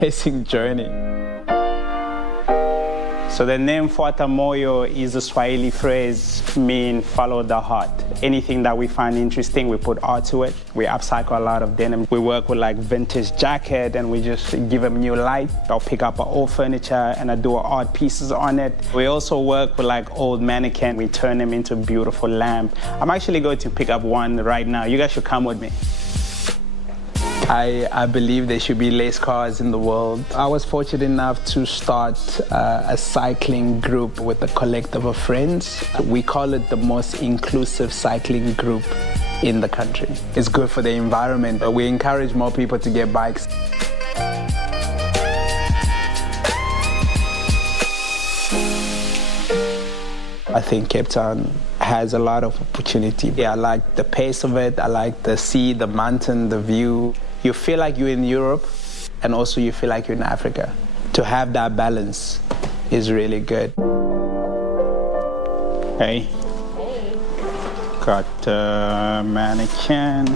amazing journey. So the name Fuata Moyo is a Swahili phrase mean follow the heart. Anything that we find interesting, we put art to it. We upcycle a lot of denim. We work with like vintage jacket and we just give them new light. I'll pick up our old furniture and I do art pieces on it. We also work with like old mannequin. We turn them into a beautiful lamp. I'm actually going to pick up one right now. You guys should come with me. I believe there should be less cars in the world. I was fortunate enough to start a cycling group with a collective of friends. We call it the most inclusive cycling group in the country. It's good for the environment. We encourage more people to get bikes. I think Cape Town has a lot of opportunity. Yeah, I like the pace of it. I like the sea, the mountain, the view. You feel like you're in Europe and also you feel like you're in Africa. To have that balance is really good. Hey. Hey. Got a mannequin.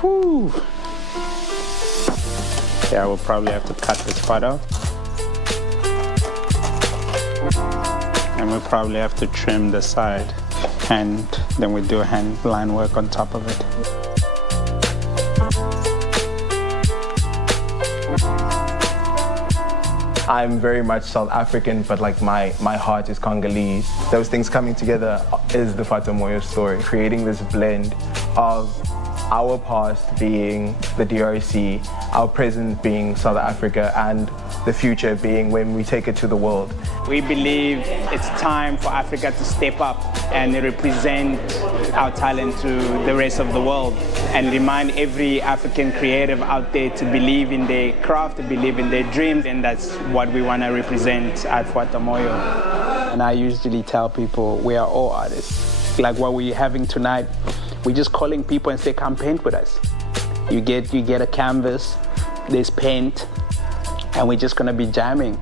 Whew. Yeah, we'll probably have to cut this part out. And we'll probably have to trim the side. And then we do hand line work on top of it. I'm very much South African, but like my heart is Congolese. Those things coming together is the Fuata Moyo story, creating this blend of our past being the DRC, our present being South Africa, and the future being when we take it to the world. We believe it's time for Africa to step up and represent our talent to the rest of the world and remind every African creative out there to believe in their craft, to believe in their dreams, and that's what we want to represent at Fuata Moyo. And I usually tell people we are all artists. Like what we're having tonight, we're just calling people and say, come paint with us. You get a canvas, there's paint, and we're just gonna be jamming.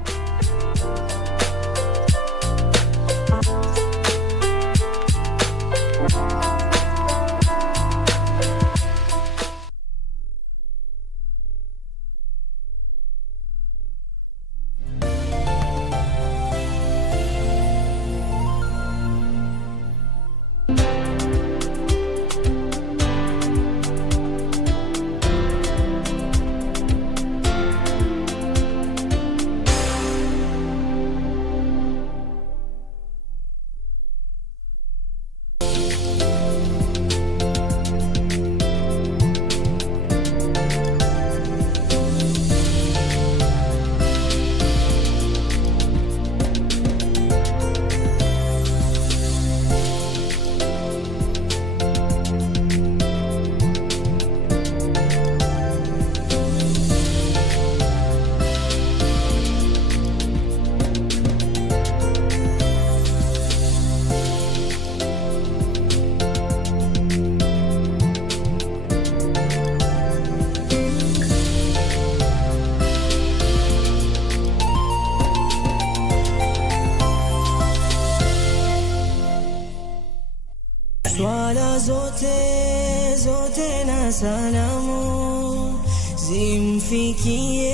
Swala zote na salamu zimfikie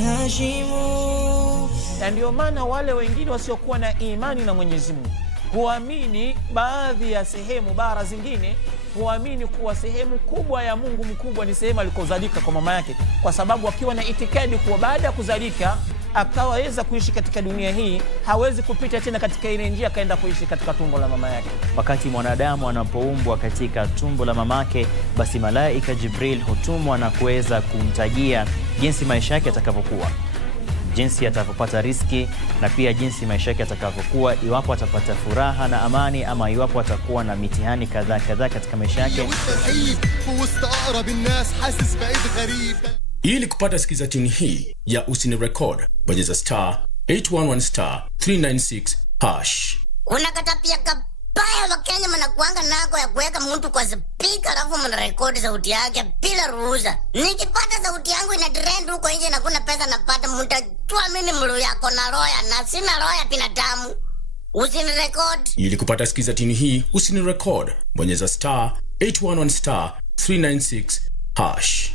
Hashimu. Na ndio maana wale wengine wasiokuwa na imani na Mwenyezi Mungu huamini baadhi ya sehemu, bara zingine huamini kuwa sehemu kubwa ya Mungu mkubwa ni sehemu alikozalika kwa mama yake, kwa sababu akiwa na itikadi kuwa baada ya kuzalika akaweza kuishi katika dunia hii, hawezi kupita tena katika ile njia akaenda kuishi katika tumbo la mama yake. Wakati mwanadamu anapoumbwa katika tumbo la mamake, basi malaika Jibril hutumwa na kuweza kumtajia jinsi maisha yake yatakavyokuwa, jinsi atapopata riziki, na pia jinsi maisha yake yatakavyokuwa, iwapo atapata furaha na amani ama iwapo atakuwa na mitihani kadhaa katika maisha yake. Ili kupata sikiza tuni hii ya Usini Record, bonyeza *811*396#. Unakata pia kabaya wa Kenya mnakuanga nako ya kuweka mtu kwa speaker alafu mnarekodi sauti yake bila ruhusa. Nikipata sauti yangu ina trend huko nje na kuna pesa napata, mtajua mimi mlu yako na roya na sina roya binadamu. Usini Record. Ili kupata sikiza tuni hii Usini Record, bonyeza *811*396#.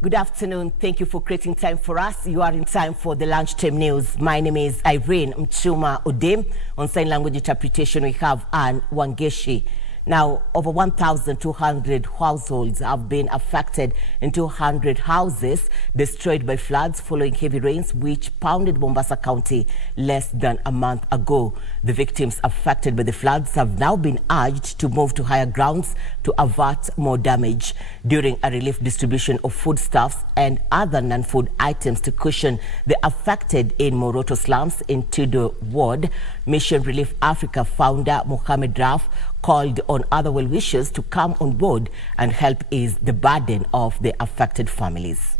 Good afternoon. Thank you for creating time for us. You are in time for the Lunchtime News. My name is Irene Muchuma Odem. On sign language interpretation, we have Anne Wangeshi. Now, over 1,200 households have been affected and 200 houses destroyed by floods following heavy rains which pounded Mombasa County less than a month ago. The victims affected by the floods have now been urged to move to higher grounds to avert more damage. During a relief distribution of foodstuffs and other non-food items to cushion the affected in Moroto slums in Tudo Ward, Mission Relief Africa founder Mohamed Raf called on other well-wishers to come on board and help ease the burden of the affected families.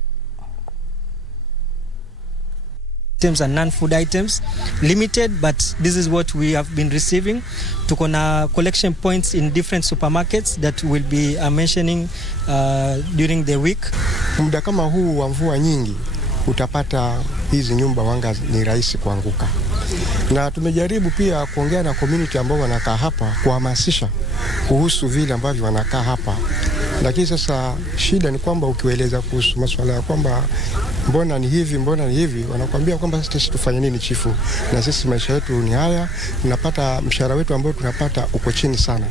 Items and non-food items, limited, but this is what we have been receiving. Tuko na collection points in different supermarkets that will be mentioning during the week. Muda kama huu wa mvua nyingi utapata hizi nyumba wanga ni rahisi kuanguka. Na tumejaribu pia kuongea na community ambao wanakaa hapa kuhamasisha kuhusu vile ambavyo wanakaa hapa. Lakini sasa shida ni kwamba ukieleza kuhusu masuala ya kwamba mbona ni hivi, wanakuambia kwamba sisi tufanye nini chifu, na sisi maisha yetu ni haya, tunapata mshahara wetu ambao tunapata uko chini sana.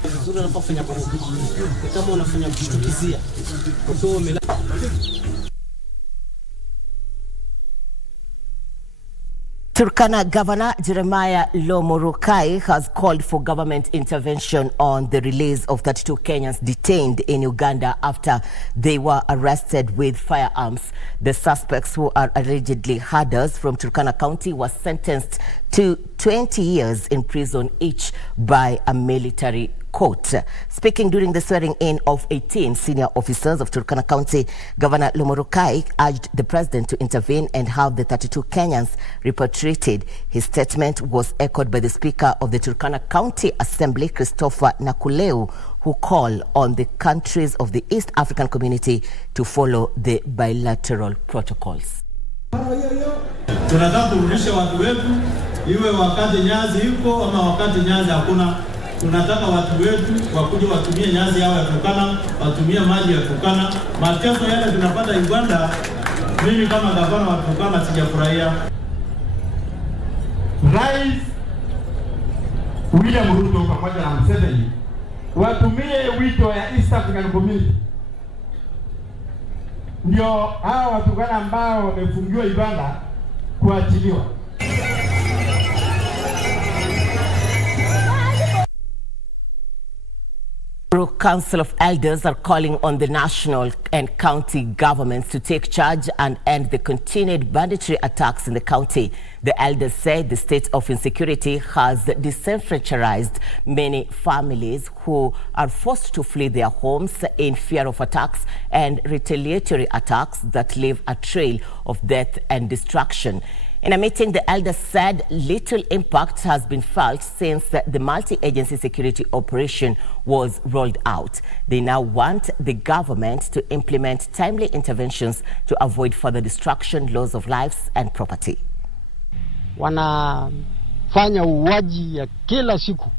Turkana Governor Jeremiah Lomurukai has called for government intervention on the release of 32 Kenyans detained in Uganda after they were arrested with firearms. The suspects, who are allegedly herders from Turkana County, were sentenced to 20 years in prison each by a military court. Speaking during the swearing-in of 18 senior officers of Turkana County, Governor Lomurukai urged the president to intervene and have the 32 Kenyans repatriated. His statement was echoed by the Speaker of the Turkana County Assembly, Christopher Nakuleu, who called on the countries of the East African community to follow the bilateral protocols. Tunataka kurudisha watu wetu, iwe wakati nyazi yuko ama wakati nyazi hakuna. Tunataka watu wetu wakuje watumie nyazi yao ya Turkana, watumie maji ya Turkana. Mateso yale tunapata Uganda, mimi kama gavana wa Turkana sijafurahia. Rais William Ruto pamoja na Museveni watumie wito ya East African Community. Ndio hao Waturkana ambao wamefungiwa Uganda kuachiliwa. Council of Elders are calling on the national and county governments to take charge and end the continued banditry attacks in the county. The elders said the state of insecurity has disenfranchised many families who are forced to flee their homes in fear of attacks and retaliatory attacks that leave a trail of death and destruction. In a meeting, the elders said little impact has been felt since the multi-agency security operation was rolled out. They now want the government to implement timely interventions to avoid further destruction, loss of lives and property. Wanafanya uwaji ya kila siku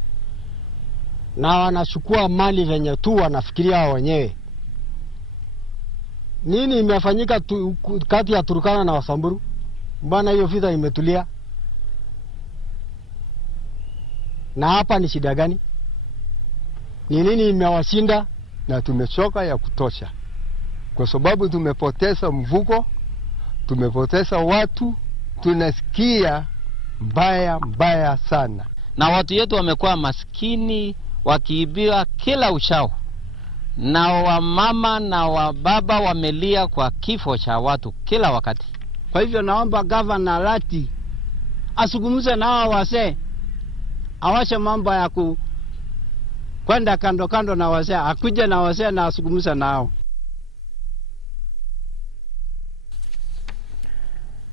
na wanachukua mali zenye tu wanafikiria wenyewe. Nini imefanyika kati ya Turkana na Samburu? Mbona hiyo vita imetulia? Na hapa ni shida gani? Ni nini imewashinda? Na tumechoka ya kutosha. Kwa sababu tumepoteza mvuko, tumepoteza watu, tunasikia mbaya sana. Na watu yetu wamekuwa maskini, wakiibiwa kila uchao. Na wamama na wababa wamelia kwa kifo cha watu kila wakati. Kwa hivyo naomba Governor Lati asungumze na hao wazee, awache mambo ya kwenda kando na wazee, akuje na wazee na asungumze nao.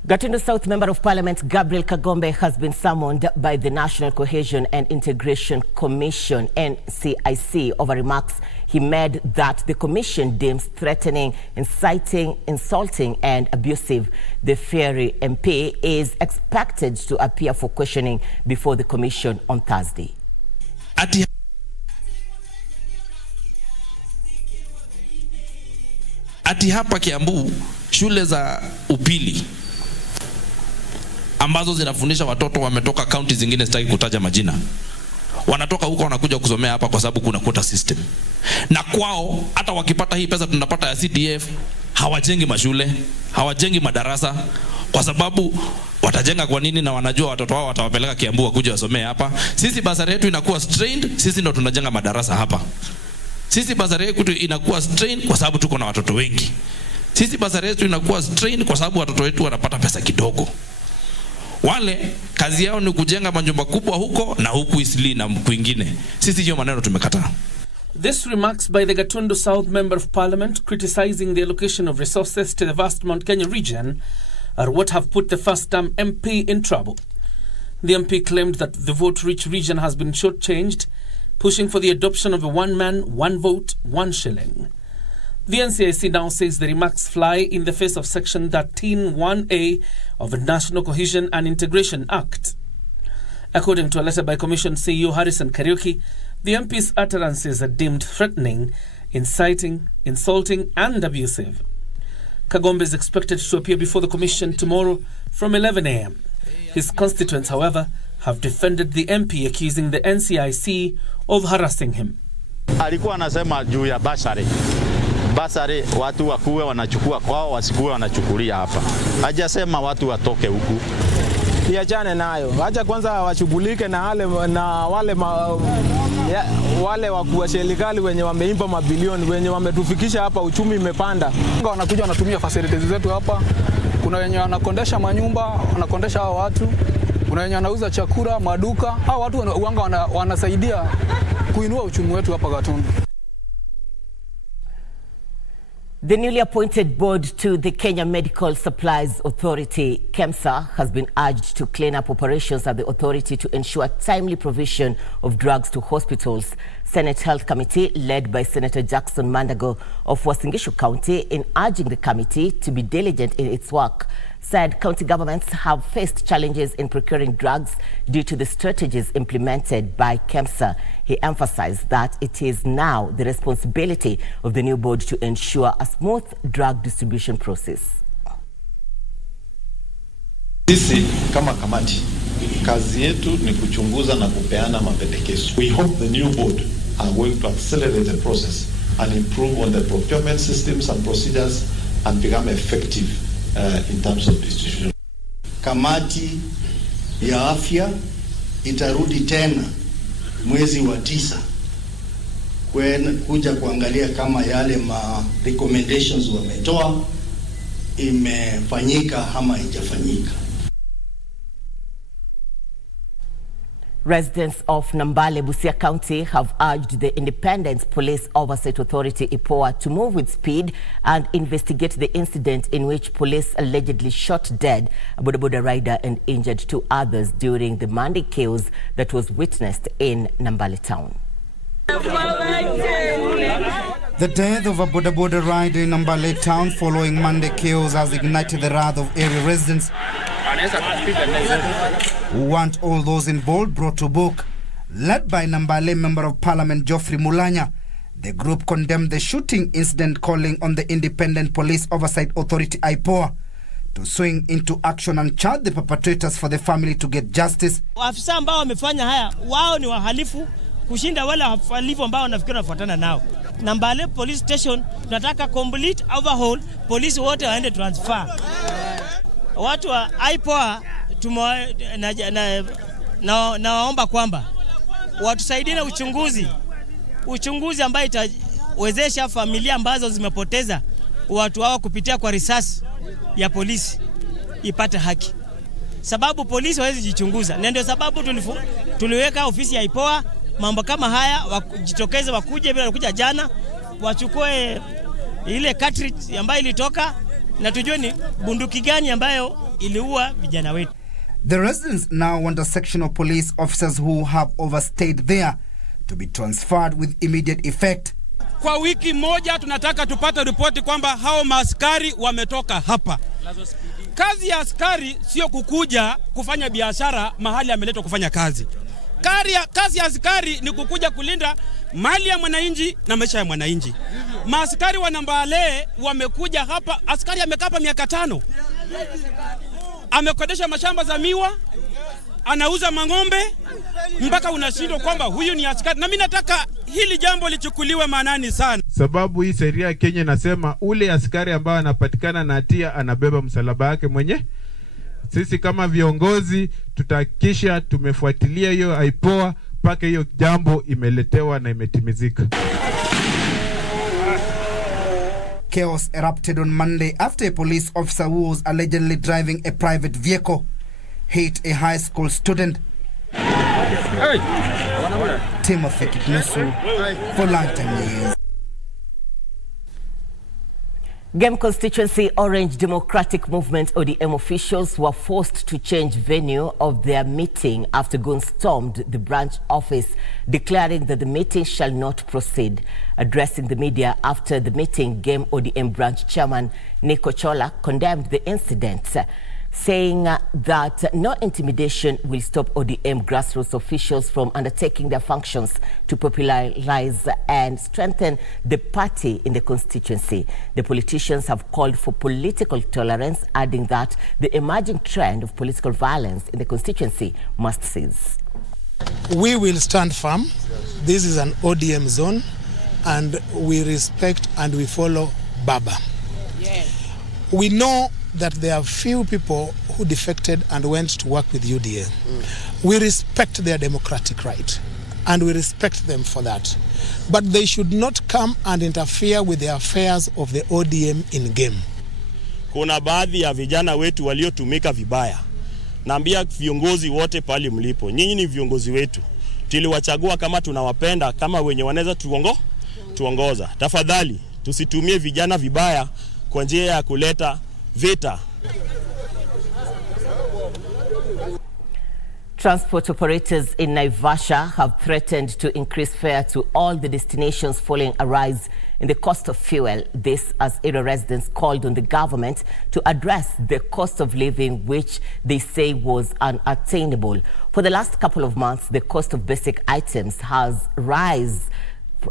Gatundu South Member of Parliament Gabriel Kagombe has been summoned by the National Cohesion and Integration Commission, NCIC, over remarks he made that the commission deems threatening, inciting, insulting and abusive. The Fiery MP is expected to appear for questioning before the commission on Thursday. At ati hapa Kiambu shule za upili ambazo zinafundisha watoto wametoka county zingine, sitaki kutaja majina, wanatoka huko wanakuja kusomea hapa kwa sababu kuna quota system. Na kwao hata wakipata hii pesa tunapata ya CDF, hawajengi mashule, hawajengi madarasa, kwa sababu watajenga kwa nini na wanajua watoto wao watawapeleka Kiambu wakuja wasomee hapa. Sisi basari yetu inakuwa strained, sisi ndo tunajenga madarasa hapa. Sisi basari yetu inakuwa strained kwa sababu tuko na watoto wengi. Sisi basari yetu inakuwa strained kwa sababu watoto wetu wanapata pesa kidogo. Wale kazi yao ni kujenga majumba kubwa huko na huku Isli na kwingine. Sisi hiyo maneno tumekataa. This remarks by the Gatundu South Member of Parliament criticizing the allocation of resources to the vast Mount Kenya region are what have put the first-term MP in trouble. The MP claimed that the vote-rich region has been shortchanged, pushing for the adoption of a one-man, one-vote, one shilling. The NCIC now says the remarks fly in the face of Section 13(1)(a) of the National Cohesion and Integration Act. According to a letter by Commission CEO Harrison Kariuki, the MP's utterances are deemed threatening, inciting, insulting and abusive. Kagombe is expected to appear before the Commission tomorrow from 11 a.m. His constituents, however, have defended the MP, accusing the NCIC of harassing him. Alikuwa anasema juu ya basari watu wakuwe wanachukua kwao, wasikuwe wanachukulia hapa. Hajasema watu watoke huku. Iachane nayo. Acha kwanza washughulike na wale wakuu wa serikali wenye wameimpa mabilioni, wenye wametufikisha hapa, uchumi imepanda. Wanakuja wanatumia facilities zetu hapa. Kuna wenye wanakondesha manyumba, wanakondesha hao watu. Kuna wenye wanauza chakula, maduka. Hao watu wanasaidia kuinua uchumi wetu hapa Gatundu. The newly appointed board to the Kenya Medical Supplies Authority, KEMSA, has been urged to clean up operations at the authority to ensure timely provision of drugs to hospitals. Senate Health Committee, led by Senator Jackson Mandago of Uasin Gishu County, in urging the committee to be diligent in its work, said county governments have faced challenges in procuring drugs due to the strategies implemented by KEMSA. He emphasized that it is now the responsibility of the new board to ensure a smooth drug distribution process. Sisi kama kamati, kazi yetu ni kuchunguza na kupeana mapendekezo. We hope the new board are going to accelerate the process and improve on the procurement systems and procedures and become effective in terms of distribution. Kamati ya afya itarudi tena mwezi wa 9 kuja kuangalia kama yale recommendations wametoa imefanyika ama haijafanyika. Residents of Nambale, Busia County have urged the Independent Police Oversight Authority, IPOA, to move with speed and investigate the incident in which police allegedly shot dead a bodaboda rider and injured 2 others during the Monday chaos that was witnessed in Nambale town. The death of a bodaboda rider in Nambale town following Monday chaos has ignited the wrath of area residents who want all those involved brought to book. Led by Nambale Member of Parliament Geoffrey Mulanya, the group condemned the shooting incident, calling on the Independent Police Oversight Authority, IPOA, to swing into action and charge the perpetrators for the family to get justice. Afisa ambao wamefanya haya, wao ni wahalifu kushinda wale wahalifu ambao wanafikiri wanafuatana nao. Nambale Police Station tunataka complete overhaul, polisi wote waende transfer. Watu wa IPOA nawaomba kwamba watusaidie na uchunguzi ambayo itawezesha familia ambazo zimepoteza watu wao kupitia kwa risasi ya polisi ipate haki. Sababu polisi hawezi jichunguza. Na ndio sababu tuliweka ofisi ya IPOA, mambo kama haya wajitokeze, wakuje bila kuja jana, wachukue ile cartridge ambayo ilitoka na tujue ni bunduki gani ambayo iliua vijana wetu. The residents now want a section of police officers who have overstayed there to be transferred with immediate effect. Kwa wiki moja tunataka tupate ripoti kwamba hao maaskari wametoka hapa. Kazi ya askari sio kukuja kufanya biashara mahali ameletwa kufanya kazi. kazi ya askari ni kukuja kulinda mali ya mwananchi na maisha ya mwananchi. Maaskari wa Nambale wamekuja hapa, askari amekaa hapa miaka 5. Amekodesha mashamba za miwa, anauza mang'ombe, mpaka unashindwa kwamba huyu ni askari. Na mimi nataka hili jambo lichukuliwe maanani sana. Sababu hii sheria ya Kenya inasema ule askari ambaye anapatikana na hatia anabeba msalaba wake mwenye. Sisi kama viongozi tutahakikisha tumefuatilia hiyo aipoa mpaka hiyo jambo imeletewa na imetimizika. Chaos erupted on Monday after a police officer who was allegedly driving a private vehicle hit a high school student. Timothy Kitnusu for Lunchtime News. Game constituency Orange Democratic Movement ODM officials were forced to change venue of their meeting after goons stormed the branch office, declaring that the meeting shall not proceed. Addressing the media after the meeting, Game ODM branch chairman Nico Chola condemned the incident, saying that no intimidation will stop ODM grassroots officials from undertaking their functions to popularize and strengthen the party in the constituency. The politicians have called for political tolerance, adding that the emerging trend of political violence in the constituency must cease. We will stand firm. This is an ODM zone, and we respect and we follow Baba. Yes. We know that there are few people who defected and went to work with UDA. We respect their democratic right, and we respect them for that. But they should not come and interfere with the affairs of the ODM in game. Kuna baadhi ya vijana wetu waliotumika vibaya. Naambia viongozi wote pale mlipo, nyinyi ni viongozi wetu. Tuliwachagua kama tunawapenda, kama wenye wanaweza tuongoza. Tafadhali tusitumie vijana vibaya kwa njia ya kuleta vita. Transport operators in Naivasha have threatened to increase fare to all the destinations following a rise in the cost of fuel. This as area residents called on the government to address the cost of living, which they say was unattainable. For the last couple of months, the cost of basic items has risen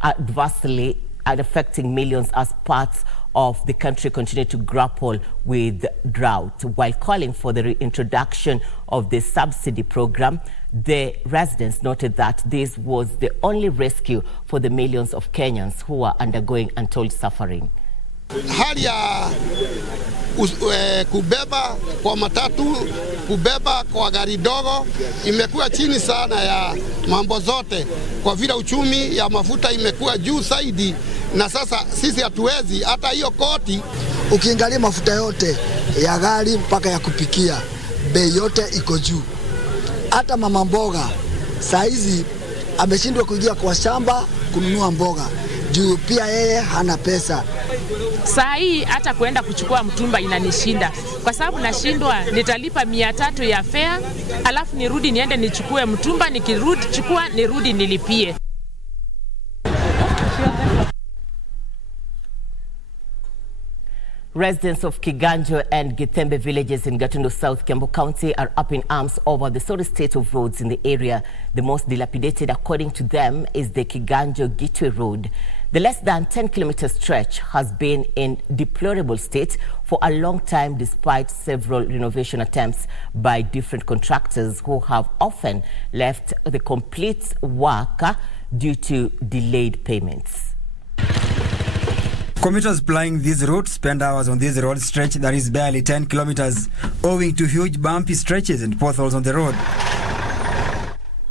adversely, affecting millions as parts of the country continue to grapple with drought. While calling for the reintroduction of the subsidy program, the residents noted that this was the only rescue for the millions of Kenyans who are undergoing untold suffering. Hali ya kubeba kwa matatu, kubeba kwa gari dogo imekuwa chini sana ya mambo zote, kwa vile uchumi ya mafuta imekuwa juu zaidi, na sasa sisi hatuwezi hata hiyo koti. Ukiangalia mafuta yote ya gari mpaka ya kupikia, bei yote iko juu. Hata mama mboga saizi ameshindwa kuingia kwa shamba kununua mboga juu pia yeye hana pesa. Saa hii hata kuenda kuchukua mtumba inanishinda, kwa sababu nashindwa nitalipa 300 ya fare, alafu nirudi niende nichukue mtumba, nikirudi chukua nirudi nilipie. Residents of Kiganjo and Gitembe villages in Gatundu South, Kiambu County are up in arms over the sorry state of roads in the area. The most dilapidated, according to them, is the Kiganjo-Gitwe Road. The less than 10-kilometer stretch has been in deplorable state for a long time, despite several renovation attempts by different contractors who have often left the complete work due to delayed payments. Commuters plying these routes spend hours on this road stretch that is barely 10 kilometers, owing to huge bumpy stretches and potholes on the road.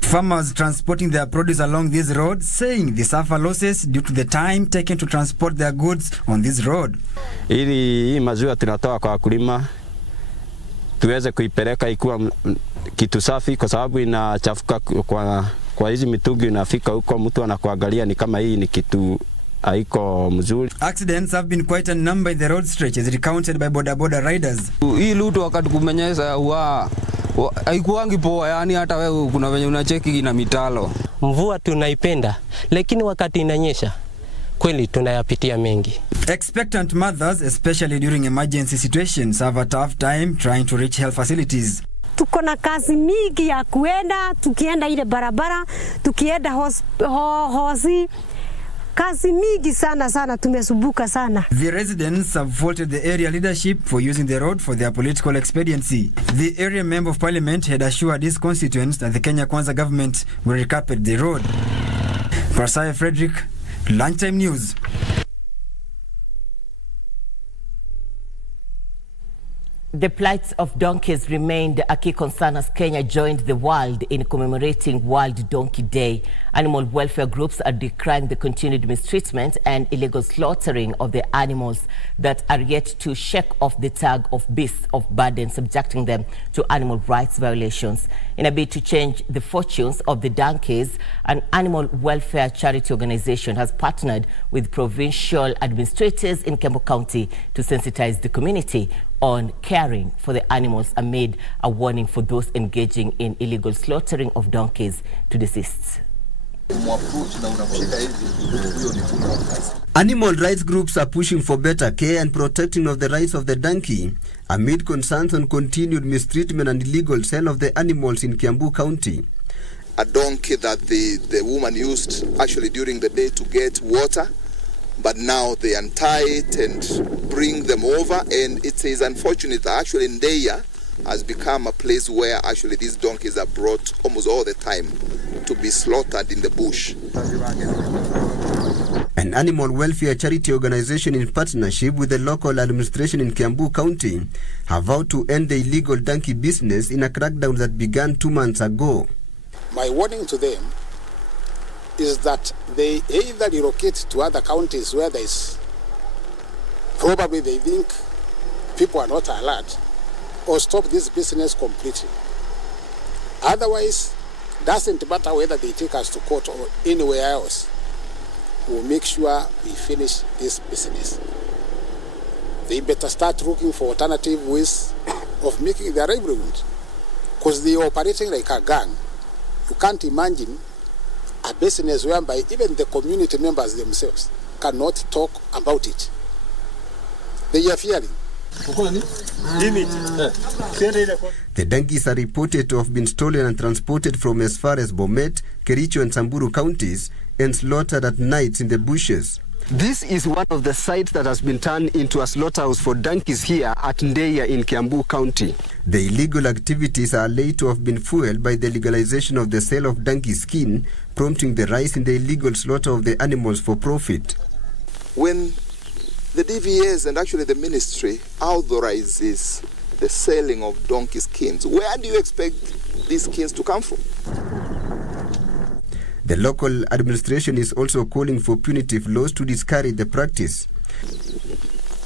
Farmers transporting their produce along this road saying they suffer losses due to the time taken to transport their goods on this road. Ili maziwa tunatoa kwa wakulima tuweze kuipeleka ikiwa kitu safi, kwa sababu inachafuka kwa hizi mitungi, inafika huko mtu anakuangalia ni kama hii ni kitu haiko mzuri. Accidents have been quite a number in the road stretches recounted by boda riders. Hii luto wakati kumenyesha haikuangi poa, yani hata wewe kuna venye unacheki na mitalo. Mvua tunaipenda, lakini wakati inanyesha kweli tunayapitia mengi. Expectant mothers, especially during emergency situations, have a tough time trying to reach health facilities. tuko na kazi mingi ya kuenda, tukienda ile barabara, tukienda hosi. Kazi mingi sana tumesumbuka sana. The residents have faulted the area leadership for using the road for their political expediency. The area member of parliament had assured his constituents that the Kenya Kwanza government will recarpet the road. Prasaya Frederick, Lunchtime News. The plight of donkeys remained a key concern as Kenya joined the world in commemorating World Donkey Day. Animal welfare groups are decrying the continued mistreatment and illegal slaughtering of the animals that are yet to shake off the tag of beasts of burden, subjecting them to animal rights violations. In a bid to change the fortunes of the donkeys, an animal welfare charity organization has partnered with provincial administrators in Kiambu County to sensitize the community on caring for the animals amid a warning for those engaging in illegal slaughtering of donkeys to desist. Animal rights groups are pushing for better care and protecting of the rights of the donkey amid concerns on continued mistreatment and illegal sale of the animals in Kiambu County. A donkey that the woman used actually during the day to get water, but now they untie it and bring them over, and it is unfortunate that actually Ndeya has become a place where actually these donkeys are brought almost all the time to be slaughtered in the bush. An animal welfare charity organization in partnership with the local administration in Kiambu County have vowed to end the illegal donkey business in a crackdown that began 2 months ago. My warning to them is that they either relocate to other counties where there is probably they think people are not alert, or stop this business completely. Otherwise, doesn't matter whether they take us to court or anywhere else, we'll make sure we finish this business. They better start looking for alternative ways of making their livelihood, because they are operating like a gang. You can't imagine a business whereby even the community members themselves cannot talk about it. They are fearing. The donkeys are reported to have been stolen and transported from as far as Bomet, Kericho and Samburu counties and slaughtered at nights in the bushes. This is one of the sites that has been turned into a slaughterhouse for donkeys here at Ndeya in Kiambu County. The illegal activities are alleged to have been fueled by the legalization of the sale of donkey skin, prompting the rise in the illegal slaughter of the animals for profit. When the DVS and actually the ministry authorizes the selling of donkey skins, where do you expect these skins to come from? The local administration is also calling for punitive laws to discourage the practice.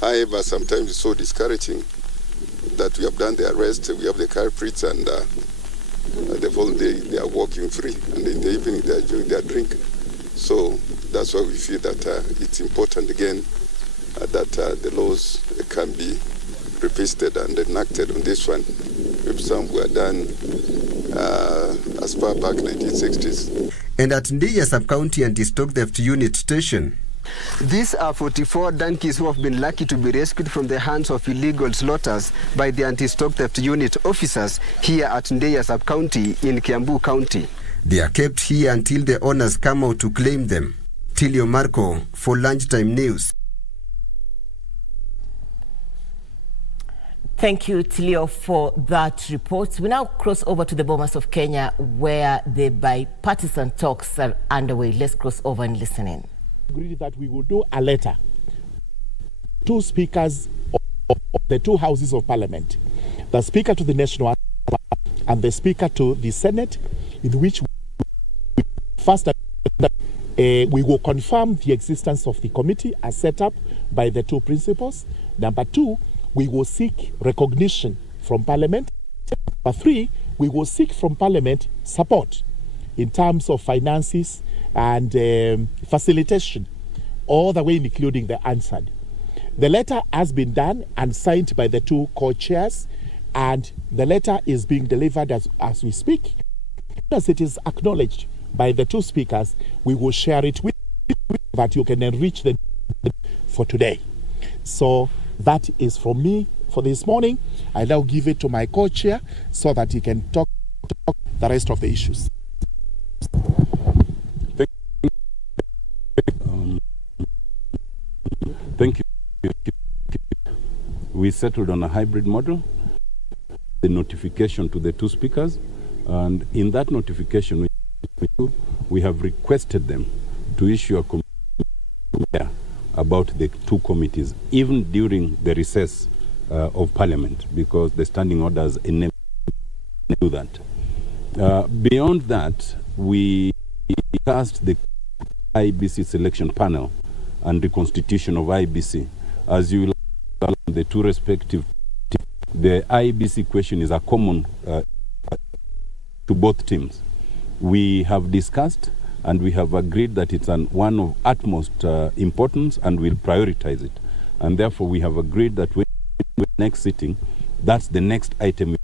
However, sometimes it's so discouraging that we have done the arrest, we have the culprits, and the whole day they are walking free, and in the evening they are enjoying their drink. So that's why we feel that it's important again that the laws can be revisited and enacted on this one. If some were done as far back 1960s. And at Ndeya Sub-County Anti-Stock Theft Unit Station, these are 44 donkeys who have been lucky to be rescued from the hands of illegal slaughters by the Anti-Stock Theft Unit officers here at Ndeya Sub-County in Kiambu County. They are kept here until the owners come out to claim them. Tilio Marco for Lunchtime News. Thank you, Tilio, for that report. We now cross over to the Bomas of Kenya, where the bipartisan talks are underway. Let's cross over and listen in. Agreed that we will do a letter to speakers of the two houses of parliament, the speaker to the National Assembly and the speaker to the Senate, in which first we will confirm the existence of the committee as set up by the two principals. Number two, we will seek recognition from Parliament. Number three, we will seek from Parliament support in terms of finances and facilitation, all the way including the answered. The letter has been done and signed by the two co-chairs, and the letter is being delivered as we speak. As it is acknowledged by the two speakers, we will share it with you that you can enrich the for today. So that is from me for this morning. I now give it to my co-chair so that he can talk the rest of the issues. Thank you. We settled on a hybrid model, the notification to the two speakers, and in that notification we have requested them to issue a communique about the two committees, even during the recess of Parliament, because the standing orders enable that. Beyond that, we cast the IBC selection panel and the constitution of IBC. As you will learn, the two respective, the IBC question is a common to both teams. We have discussed and we have agreed that it's one of utmost importance and we'll prioritize it. And therefore we have agreed that when the next sitting, that's the next item.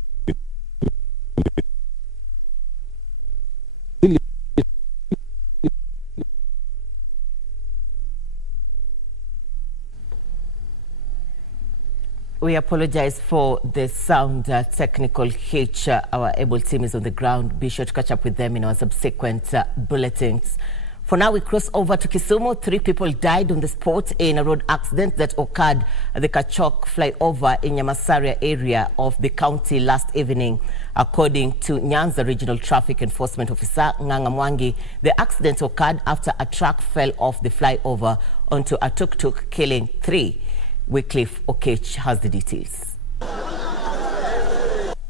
We apologize for the sound technical hitch. Our able team is on the ground. Be sure to catch up with them in our subsequent bulletins. For now, we cross over to Kisumu. 3 people died on the spot in a road accident that occurred at the Kachok flyover in Nyamasaria area of the county last evening. According to Nyanza Regional Traffic Enforcement Officer Nganga Mwangi, the accident occurred after a truck fell off the flyover onto a tuk-tuk, killing 3. Wycliffe Okech has the details.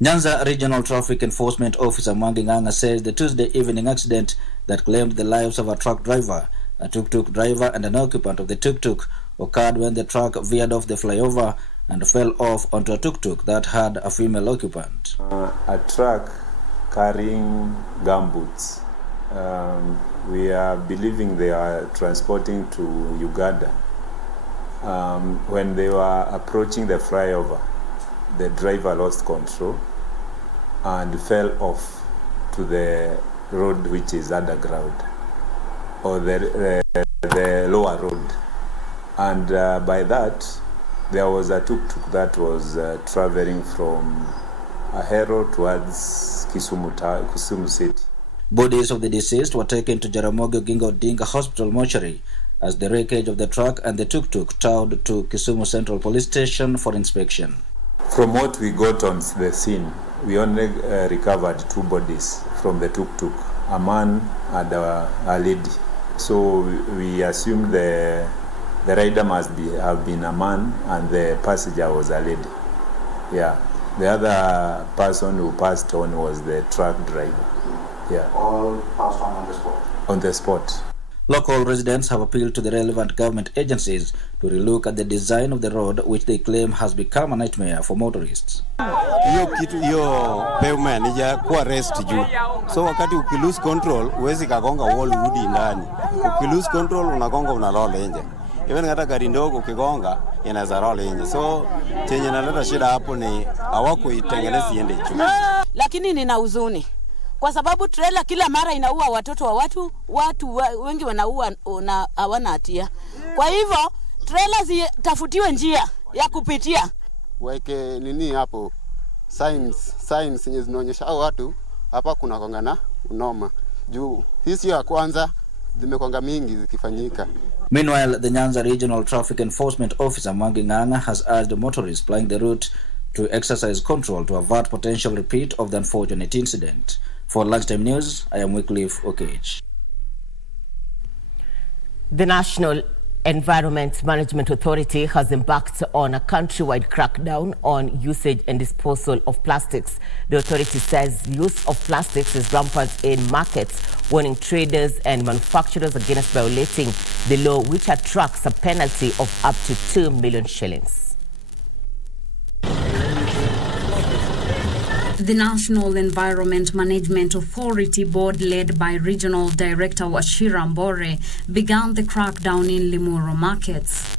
Nyanza Regional Traffic Enforcement Officer Mwangi Nganga says the Tuesday evening accident that claimed the lives of a truck driver, a tuk-tuk driver and an occupant of the tuk-tuk occurred when the truck veered off the flyover and fell off onto a tuk-tuk that had a female occupant. A truck carrying gumboots. We are believing they are transporting to Uganda. When they were approaching the flyover, the driver lost control and fell off to the road which is underground, or the lower road. And by that, there was a tuk-tuk that was traveling from Ahero towards Kisumu city. Bodies of the deceased were taken to Jaramogi Oginga Odinga Hospital mortuary as the wreckage of the truck and the tuk-tuk towed to Kisumu Central Police Station for inspection. From what we got on the scene, we only recovered 2 bodies from the tuk-tuk, a man and a lady. So we assume the rider must have been a man and the passenger was a lady. Yeah. The other person who passed on was the truck driver. Yeah. All passed on the spot? On the spot. Local residents have appealed to the relevant government agencies to relook at the design of the road, which they claim has become a nightmare for motorists. Hiyo pavement ijakuwa rest juu. So wakati ukilose control, huwezi kagonga wall rudi ndani. Ukilose control unagonga unalola nje. Even hata gari ndogo ukigonga inaweza roll nje. So chenye naleta shida hapo ni hawakuitengeneza iende juu. Lakini nina huzuni. Kwa sababu trailer kila mara inaua watoto wa watu wengi wanaua na hawana hatia. Kwa hivyo trailer zitafutiwe njia ya kupitia. Weke nini hapo? Signs yenye zinaonyesha hao watu hapa kuna kongana unoma. Juu hisi ya kwanza zimekonga mingi zikifanyika. Meanwhile, the Nyanza Regional Traffic Enforcement Officer Mwangi Nganga has urged motorists plying the route to exercise control to avert potential repeat of the unfortunate incident. For Lunchtime News, I am Wycliffe Okech. The National Environment Management Authority has embarked on a countrywide crackdown on usage and disposal of plastics. The authority says use of plastics is rampant in markets, warning traders and manufacturers against violating the law, which attracts a penalty of up to 2 million shillings. The National Environment Management Authority Board, led by Regional Director Wachira Mbore, began the crackdown in Limuru markets.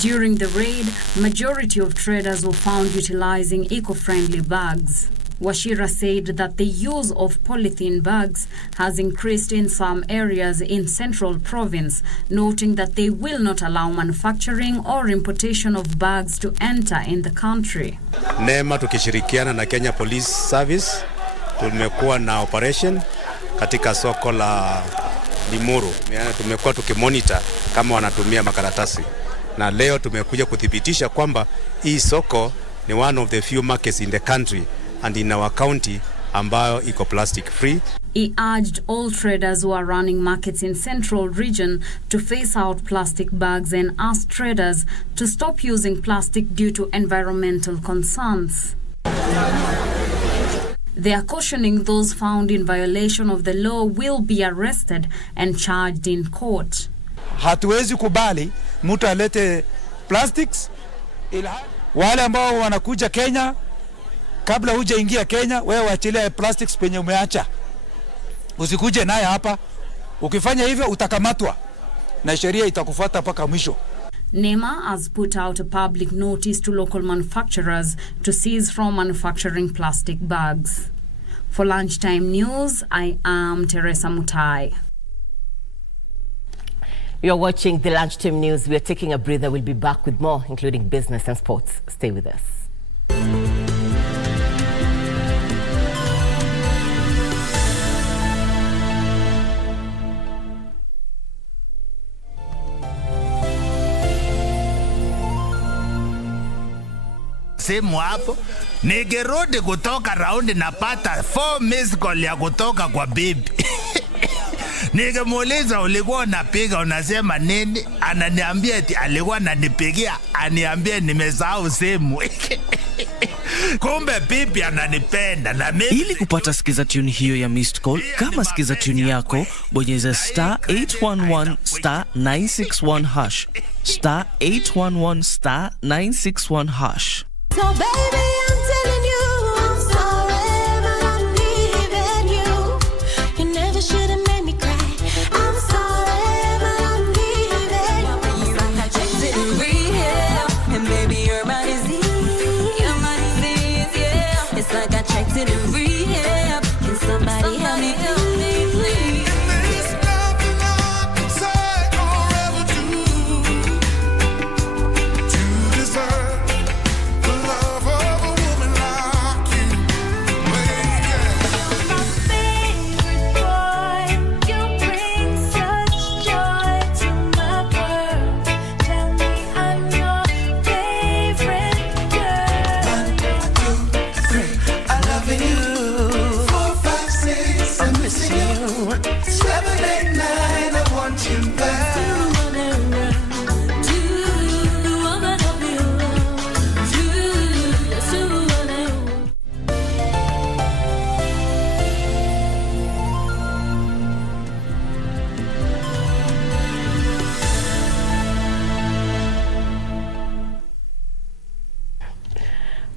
During the raid, majority of traders were found utilizing eco-friendly bags. Wachira said that the use of polythene bags has increased in some areas in Central Province, noting that they will not allow manufacturing or importation of bags to enter in the country. NEMA tukishirikiana na Kenya Police Service tumekuwa na operation katika soko la Limuru. Tumekuwa tukimonitor kama wanatumia makaratasi. Na leo tumekuja kuthibitisha kwamba hii soko ni one of the few markets in the country and in our county ambayo iko plastic free. He urged all traders who are running markets in Central Region to phase out plastic bags and asked traders to stop using plastic due to environmental concerns. They are cautioning those found in violation of the law will be arrested and charged in court. Hatuwezi kubali mtu alete plastics. Wale ambao wanakuja Kenya, kabla huja ingia Kenya, wewe waachilie plastics penye umeacha. Usikuje naye hapa. Ukifanya hivyo utakamatwa na sheria itakufuata mpaka mwisho. NEMA has put out a public notice to local manufacturers to cease from manufacturing plastic bags. For Lunchtime News, I am Teresa Mutai. You're watching the Lunchtime News. We are taking a breather. We'll be back with more, including business and sports. Stay with us. Simu hapo nikirudi kutoka raundi napata 4 miss call ya kutoka kwa bibi. Nikimuuliza ulikuwa unapiga unasema nini? Ananiambia eti alikuwa ananipigia aniambie nimesahau simu. Kumbe bibi ananipenda na mimi. Ili kupata sikiza tune hiyo ya missed call, kama sikiza tune yako, bonyeza *811 *961 hash. *811 *961 hash. So baby, I'm telling you, I'm sorry, but I'm leaving you. You never should have made me cry. I'm sorry, but I'm leaving you. I checked it in rehab, and baby, your body's easy. Your body's easy, yeah. It's like I checked it in rehab. Can somebody help me, please?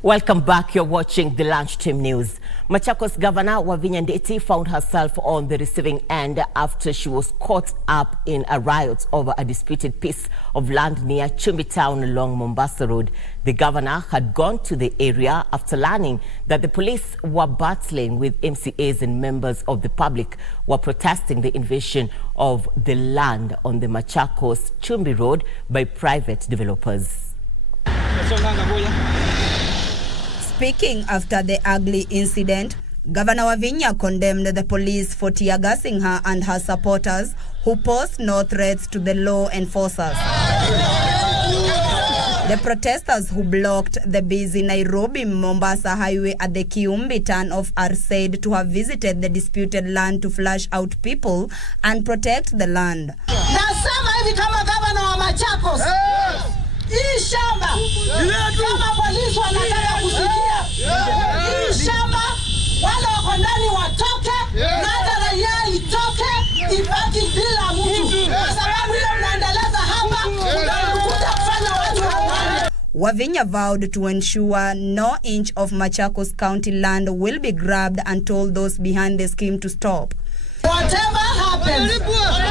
Welcome back. You're watching the Lunchtime News. Machakos Governor Wavinya Ndeti found herself on the receiving end after she was caught up in a riot over a disputed piece of land near Chumbi Town along Mombasa Road. The governor had gone to the area after learning that the police were battling with MCAs and members of the public were protesting the invasion of the land on the Machakos Chumbi Road by private developers. Speaking after the ugly incident, Governor Wavinya condemned the police for tear gassing her and her supporters who posed no threats to the law enforcers. The protesters who blocked the busy Nairobi-Mombasa highway at the Kiumbi turn-off are said to have visited the disputed land to flush out people and protect the land. Nasema hivi kama governor wa Machakos. Hii shamba kama polisi wanataka kusikia. Hii shamba wale wako ndani watoke na hata raia itoke ibaki bila mtu. Kwa sababu hiyo mnaendeleza hapa unakuja kufanya watu waone. Wavinya vowed to ensure no inch of Machakos County land will be grabbed and told those behind the scheme to stop. Whatever happens, we are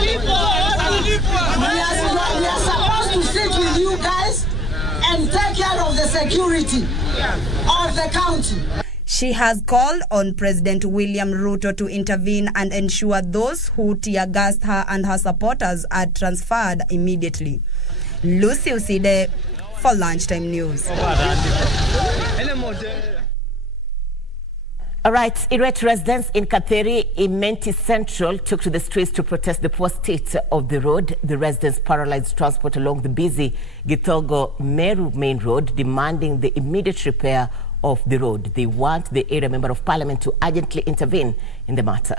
supposed to sit with you guys and take care of the security of the county. She has called on President William Ruto to intervene and ensure those who tear-gassed her and her supporters are transferred immediately. Lucy Uside for Lunchtime News. All right, irate residents in Katheri, Imenti Central, took to the streets to protest the poor state of the road. The residents paralyzed transport along the busy Githogo-Meru main road, demanding the immediate repair of the road. They want the area member of parliament to urgently intervene in the matter.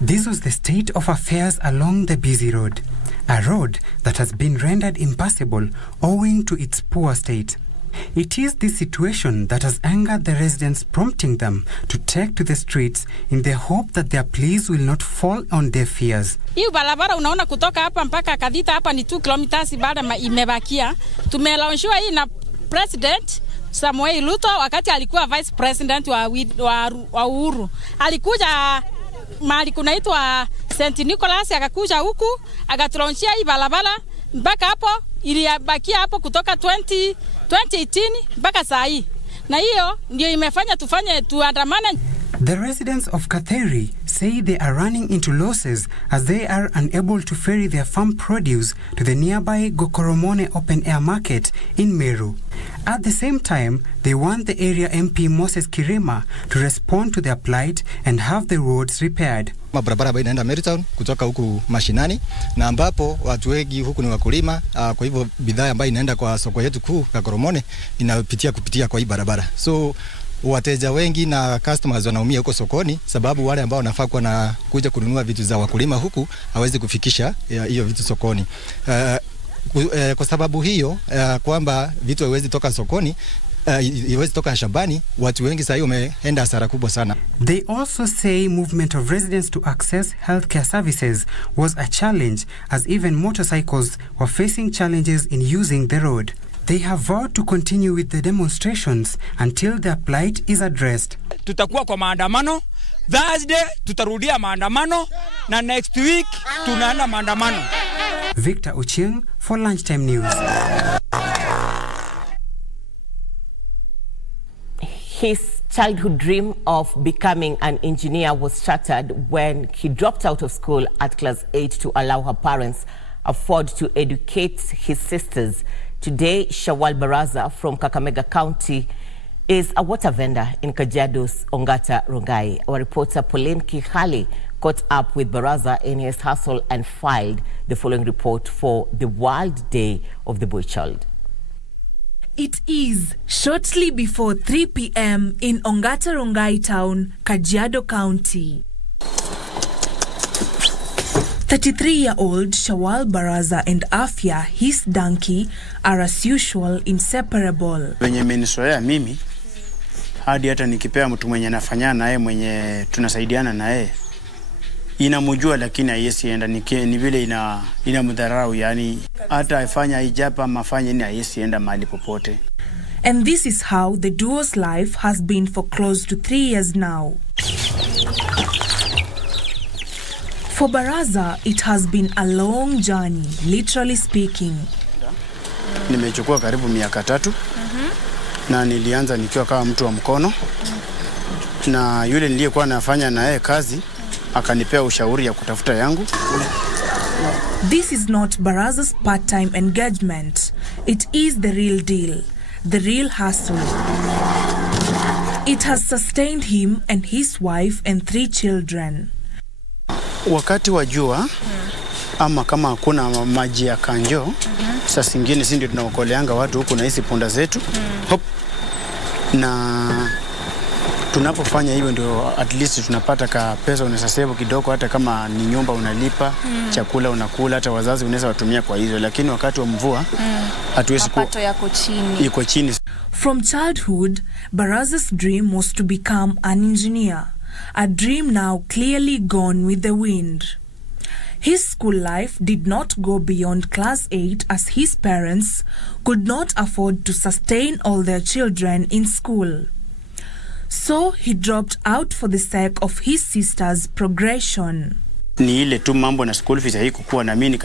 This was the state of affairs along the busy road, a road that has been rendered impassable owing to its poor state. It is this situation that has angered the residents, prompting them to take to the streets in the hope that their pleas will not fall on deaf ears. Hii barabara unaona kutoka hapa mpaka Kadhita hapa ni 2 kilometers baada imebakia. Tumelaunchiwa hii na President Samuel Ruto wakati alikuwa Vice President wa Uhuru. Alikuja mahali kunaitwa St. Nicholas, akakuja huku akatulaunchia hii barabara mpaka hapo ilibakia hapo kutoka 2018 mpaka saa hii. Na hiyo ndio imefanya tuandamane. The residents of Katheri say they are running into losses as they are unable to ferry their farm produce to the nearby Gokoromone open-air market in Meru. At the same time, they want the area MP Moses Kirima to respond to their plight and have the roads repaired. Barabara ambayo inaenda Maritime kutoka huku mashinani na ambapo watu wengi huku ni wakulima, kwa hivyo bidhaa ambayo inaenda kwa soko yetu kuu Gokoromone kupitia kwa hii barabara. So wateja wengi na customers wanaumia huko sokoni, sababu wale ambao wanafaa kuwa na kuja kununua vitu za wakulima huku hawezi kufikisha hiyo vitu sokoni. Kwa sababu hiyo kwamba vitu haiwezi toka sokoni, haiwezi toka shambani, watu wengi sasa wameenda hasara kubwa sana. They also say movement of residents to access healthcare services was a challenge, as even motorcycles were facing challenges in using the road. They have vowed to continue with the demonstrations until their plight is addressed. Tutakuwa kwa maandamano, Thursday tutarudia maandamano, na next week tunaenda maandamano. Victor Ochieng for Lunchtime News. His childhood dream of becoming an engineer was shattered when he dropped out of school at class 8 to allow her parents afford to educate his sisters. Today, Shawal Baraza from Kakamega County is a water vendor in Kajiado's Ongata Rongai. Our reporter Pauline Kihali caught up with Baraza in his hustle and filed the following report for the World Day of the Boy Child. It is shortly before 3 p.m. in Ongata Rongai town, Kajiado County. 33-year-old Shawal Baraza and Afya, his donkey, are as usual inseparable. Wenye menisoea mimi, hadi hata nikipea mtu mwenye nafanyana naye, mwenye tunasaidiana naye, inamujua lakini haiwezi enda, ni vile ina mdharau, yani hata afanya ijapa mafanya ni haiwezi enda mahali popote. And this is how the duo's life has been for close to 3 years now. For Baraza, it has been a long journey, literally speaking. Nimechukua karibu miaka 3. Na nilianza nikiwa kama mtu wa mkono. Na yule niliyekuwa nafanya naye kazi akanipea ushauri ya kutafuta yangu. This is not Baraza's part-time engagement. It is the real deal, the real hustle. It has sustained him and his wife and 3 children. Wakati wa jua ama kama hakuna maji ya kanjo, saa zingine sisi ndio tunaokoleanga watu huku na hizi punda zetu. Hop. Na tunapofanya hivyo ndio at least tunapata ka pesa, unaweza save kidogo, hata kama ni nyumba unalipa, chakula unakula, hata wazazi unaweza watumia kwa hizo. Lakini wakati wa mvua hatuwezi mapato yako chini. Iko chini. From childhood, Baraza's dream was to become an engineer. A dream now clearly gone with the wind. His school life did not go beyond class 8 as his parents could not afford to sustain all their children in school. So he dropped out for the sake of his sister's progression. Ni ile tu mambo na school fees haikukuwa, na mimi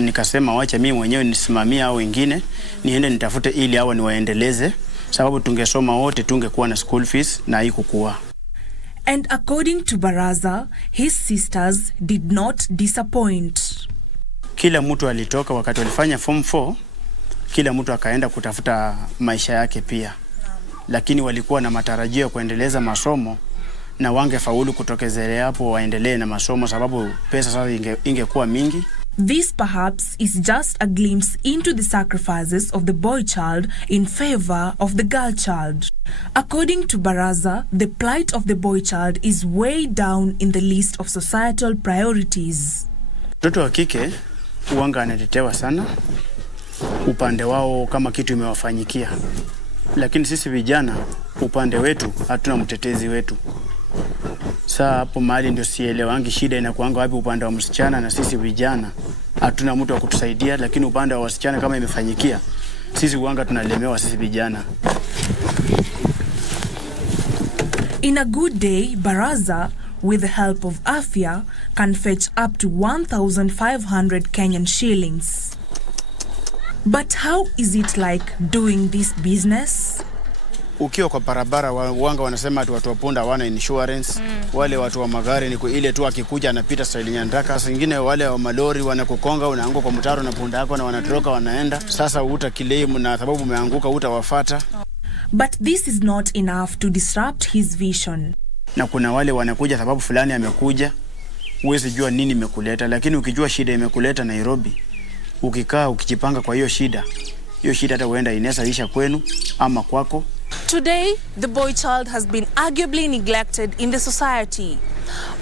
nikasema wacha mimi mwenyewe nisimamie au wengine niende nitafute ili hawa niwaendeleze, sababu tungesoma wote tungekuwa na school fees na haikukuwa. And according to Baraza, his sisters did not disappoint. Kila mtu alitoka wakati walifanya form 4, kila mtu akaenda kutafuta maisha yake pia. Lakini walikuwa na matarajio ya kuendeleza masomo na wangefaulu kutokezea hapo waendelee na masomo sababu pesa sasa ingekuwa mingi. This perhaps is just a glimpse into the sacrifices of the boy child in favor of the girl child. According to Baraza, the plight of the boy child is way down in the list of societal priorities. Mtoto wa kike huanga anatetewa sana upande wao kama kitu imewafanyikia. Lakini sisi vijana upande wetu hatuna mtetezi wetu. Saa hapo mahali ndio sielewangi shida inakuanga wapi upande wa msichana, na sisi vijana hatuna mtu wa kutusaidia, lakini upande wa wasichana kama imefanyikia sisi huanga tunalemewa sisi vijana. In a good day, Baraza, with the help of Afya, can fetch up to 1,500 Kenyan shillings. But how is it like doing this business? Ukiwa kwa barabara wanga wanasema watu wa punda wana insurance, wale watu wa magari ni ile tu akikuja anapita style nyandaka. Singine wale wa malori wanakukonga, unaanguka kwa mtaro na punda yako na wanatoroka wanaenda. Sasa utakilemu na sababu umeanguka utawafata. But this is not enough to disrupt his vision. Na kuna wale wanakuja sababu fulani amekuja, huwezi jua nini imekuleta, lakini ukijua shida imekuleta Nairobi, ukikaa ukijipanga kwa hiyo shida hata huenda inaweza isha kwenu ama kwako. Today, the boy child has been arguably neglected in the society.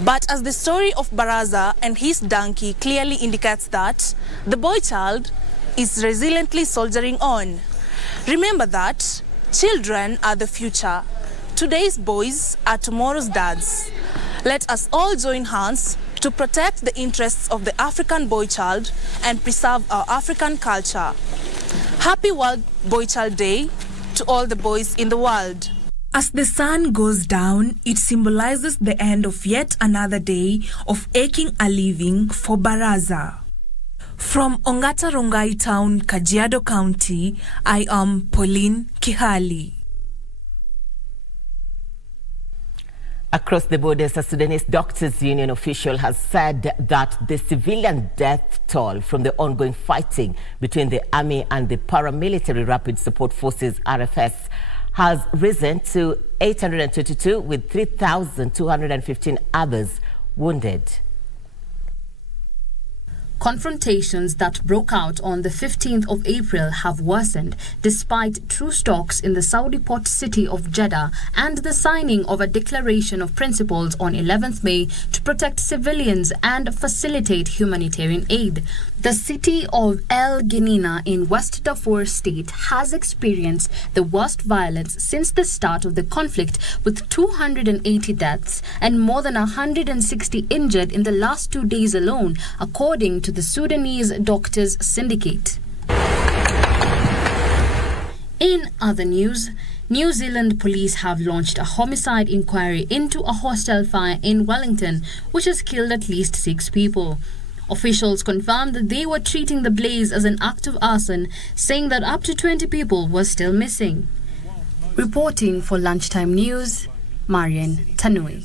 But as the story of Baraza and his donkey clearly indicates that, the boy child is resiliently soldiering on. Remember that children are the future. Today's boys are tomorrow's dads. Let us all join hands to protect the interests of the African boy child and preserve our African culture. Happy World Boy Child Day to all the boys in the world. As the sun goes down, it symbolizes the end of yet another day of aching a living for Baraza. From Ongata Rongai Town, Kajiado County, I am Pauline Kihali. Across the borders, a Sudanese Doctors Union official has said that the civilian death toll from the ongoing fighting between the army and the paramilitary rapid support forces, RFS, has risen to 822, with 3,215 others wounded. Confrontations that broke out on the 15th of April have worsened despite truce talks in the Saudi port city of Jeddah and the signing of a declaration of principles on 11th May to protect civilians and facilitate humanitarian aid. The city of El Geneina in West Darfur state has experienced the worst violence since the start of the conflict, with 280 deaths and more than 160 injured in the last 2 days alone, according to the Sudanese Doctors Syndicate. In other news, New Zealand police have launched a homicide inquiry into a hostel fire in Wellington, which has killed at least 6 people. Officials confirmed that they were treating the blaze as an act of arson, saying that up to 20 people were still missing. Reporting for Lunchtime News, Marian Tanui.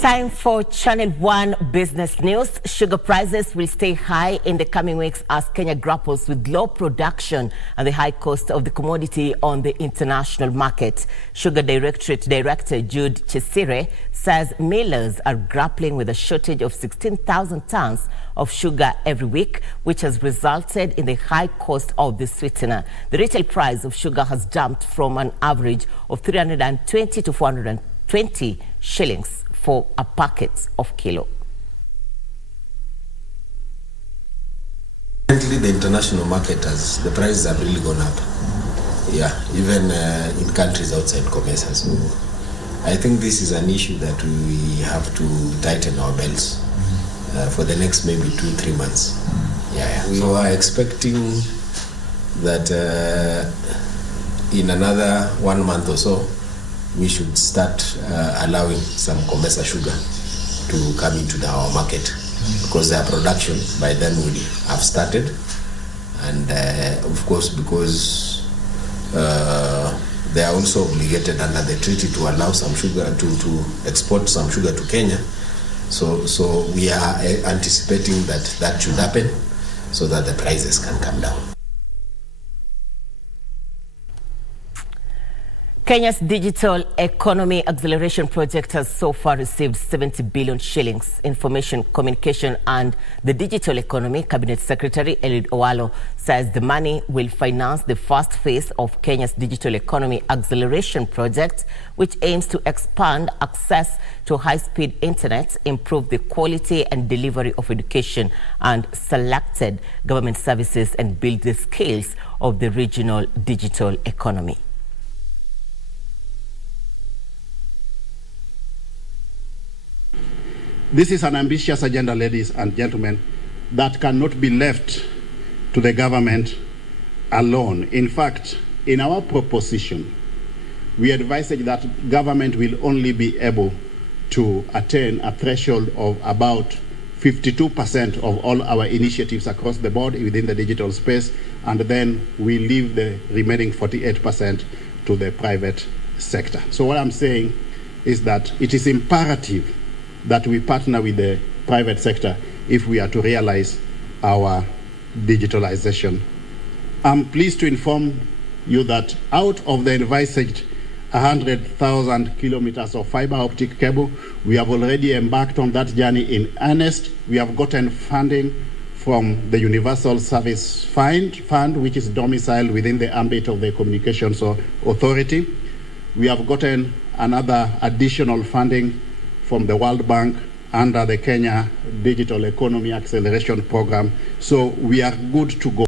Time for Channel 1 Business News. Sugar prices will stay high in the coming weeks as Kenya grapples with low production and the high cost of the commodity on the international market. Sugar Directorate Director Jude Chesire says millers are grappling with a shortage of 16,000 tons of sugar every week, which has resulted in the high cost of the sweetener. The retail price of sugar has jumped from an average of 320 to 420 shillings for a packet of kilo. Currently, the international market the prices have really gone up. Yeah, even in countries outside KEMSA. So I think this is an issue that we have to tighten our belts for the next maybe 2-3 months. Yeah. We are expecting that in another 1 month or so, we should start allowing some KEMSA sugar to come into our market, because their production by then will have started, and of course because they are also obligated under the treaty to allow some sugar to export some sugar to Kenya. So we are anticipating that should happen so that the prices can come down. Kenya's Digital Economy Acceleration Project has so far received 70 billion shillings. Information, Communication and the Digital Economy Cabinet Secretary Eliud Owalo says the money will finance the first phase of Kenya's Digital Economy Acceleration Project, which aims to expand access to high-speed internet, improve the quality and delivery of education and selected government services, and build the skills of the regional digital economy. This is an ambitious agenda, ladies and gentlemen, that cannot be left to the government alone. In fact, in our proposition, we advise that government will only be able to attain a threshold of about 52% of all our initiatives across the board within the digital space, and then we leave the remaining 48% to the private sector. So what I'm saying is that it is imperative that we partner with the private sector if we are to realize our digitalization. I'm pleased to inform you that out of the envisaged 100,000 kilometers of fiber optic cable, we have already embarked on that journey in earnest. We have gotten funding from the Universal Service Fund, which is domiciled within the ambit of the Communications Authority. We have gotten another additional funding from the World Bank under the Kenya Digital Economy Acceleration Program. So we are good to go.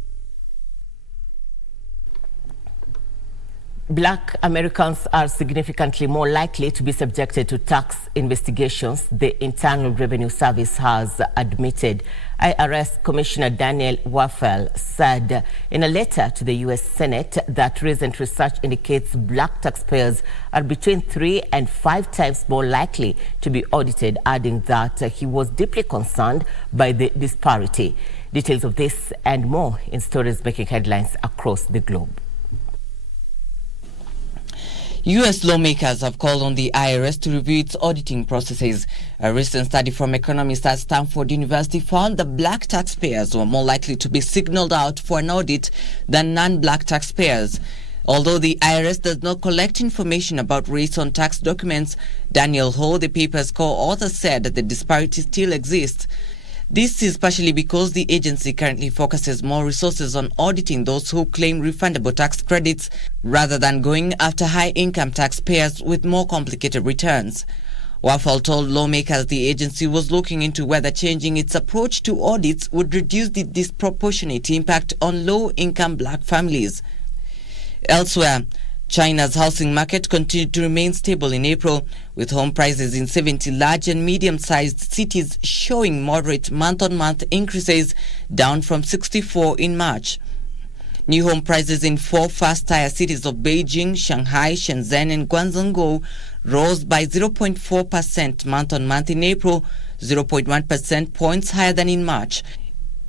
Black Americans are significantly more likely to be subjected to tax investigations, the Internal Revenue Service has admitted. IRS Commissioner Daniel Waffel said in a letter to the U.S. Senate that recent research indicates black taxpayers are between 3 and 5 times more likely to be audited, adding that he was deeply concerned by the disparity. Details of this and more in stories making headlines across the globe. U.S. lawmakers have called on the IRS to review its auditing processes. A recent study from economists at Stanford University found that black taxpayers were more likely to be signaled out for an audit than non-black taxpayers. Although the IRS does not collect information about race on tax documents, Daniel Ho, the paper's co-author, said that the disparity still exists. This is partially because the agency currently focuses more resources on auditing those who claim refundable tax credits rather than going after high-income taxpayers with more complicated returns. Waffle told lawmakers the agency was looking into whether changing its approach to audits would reduce the disproportionate impact on low-income black families. Elsewhere, China's housing market continued to remain stable in April, with home prices in 70 large and medium-sized cities showing moderate month-on-month increases, down from 64 in March. New home prices in 4 fast-tier cities of Beijing, Shanghai, Shenzhen and Guangzhou rose by 0.4% month-on-month in April, 0.1% points higher than in March.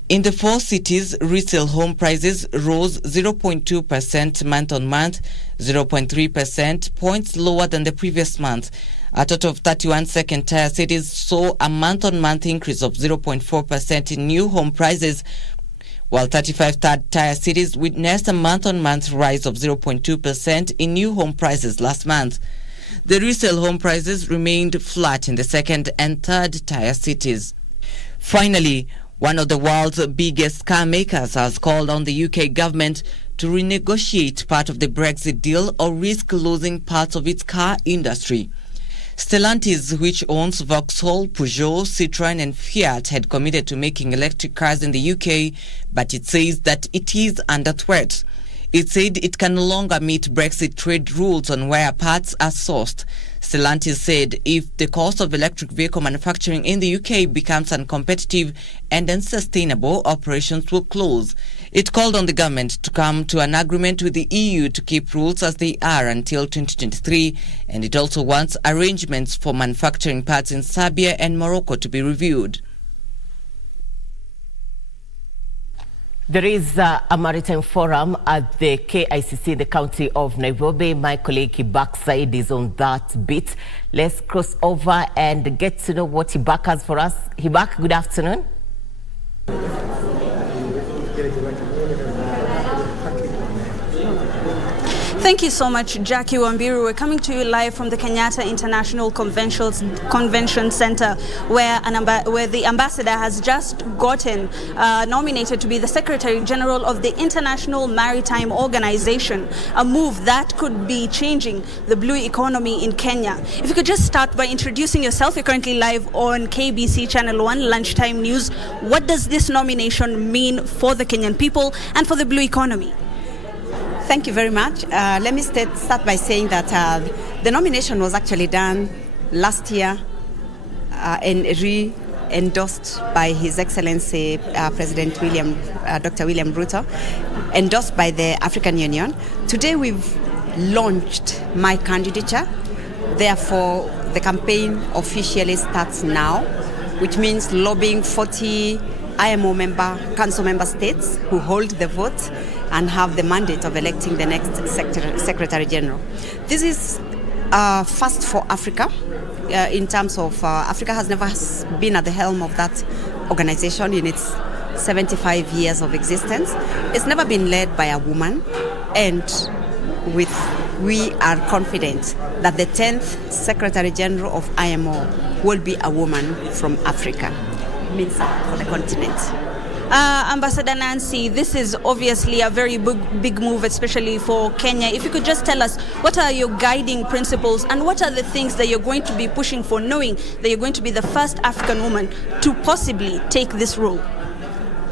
In the 4 cities, resale home prices rose 0.2% month-on-month, 0.3% points lower than the previous month. A total of 31 second-tier cities saw a month-on-month increase of 0.4% in new home prices, while 35 third-tier cities witnessed a month-on-month rise of 0.2% in new home prices last month. The resale home prices remained flat in the second and third-tier cities. Finally, one of the world's biggest car makers has called on the UK government to renegotiate part of the Brexit deal or risk losing parts of its car industry. Stellantis, which owns Vauxhall, Peugeot, Citroën and Fiat, had committed to making electric cars in the UK, but it says that it is under threat. It said it can no longer meet Brexit trade rules on where parts are sourced. Stellantis said if the cost of electric vehicle manufacturing in the UK becomes uncompetitive and unsustainable, operations will close. It called on the government to come to an agreement with the EU to keep rules as they are until 2023, and it also wants arrangements for manufacturing parts in Serbia and Morocco to be reviewed. There is a maritime forum at the KICC in the county of Nairobi. My colleague Hibak Said is on that bit. Let's cross over and get to know what Hibak has for us. Hibak, good afternoon. Thank you so much, Jackie Wambiru. We're coming to you live from the Kenyatta International Convention Center, where the ambassador has just gotten nominated to be the Secretary General of the International Maritime Organization, a move that could be changing the blue economy in Kenya. If you could just start by introducing yourself. You're currently live on KBC Channel 1 Lunchtime News. What does this nomination mean for the Kenyan people and for the blue economy? Thank you very much. Let me start by saying that the nomination was actually done last year and re-endorsed by His Excellency President Dr. William Ruto, endorsed by the African Union. Today we've launched my candidature. Therefore, the campaign officially starts now, which means lobbying 40 IMO council member states who hold the vote and have the mandate of electing the next Secretary General. This is first for Africa, in terms of Africa has never been at the helm of that organization in its 75 years of existence. It's never been led by a woman, and we are confident that the 10th Secretary General of IMO will be a woman from Africa, means for the continent. Ambassador Nancy, this is obviously a very big move, especially for Kenya. If you could just tell us, what are your guiding principles and what are the things that you're going to be pushing for, knowing that you're going to be the first African woman to possibly take this role?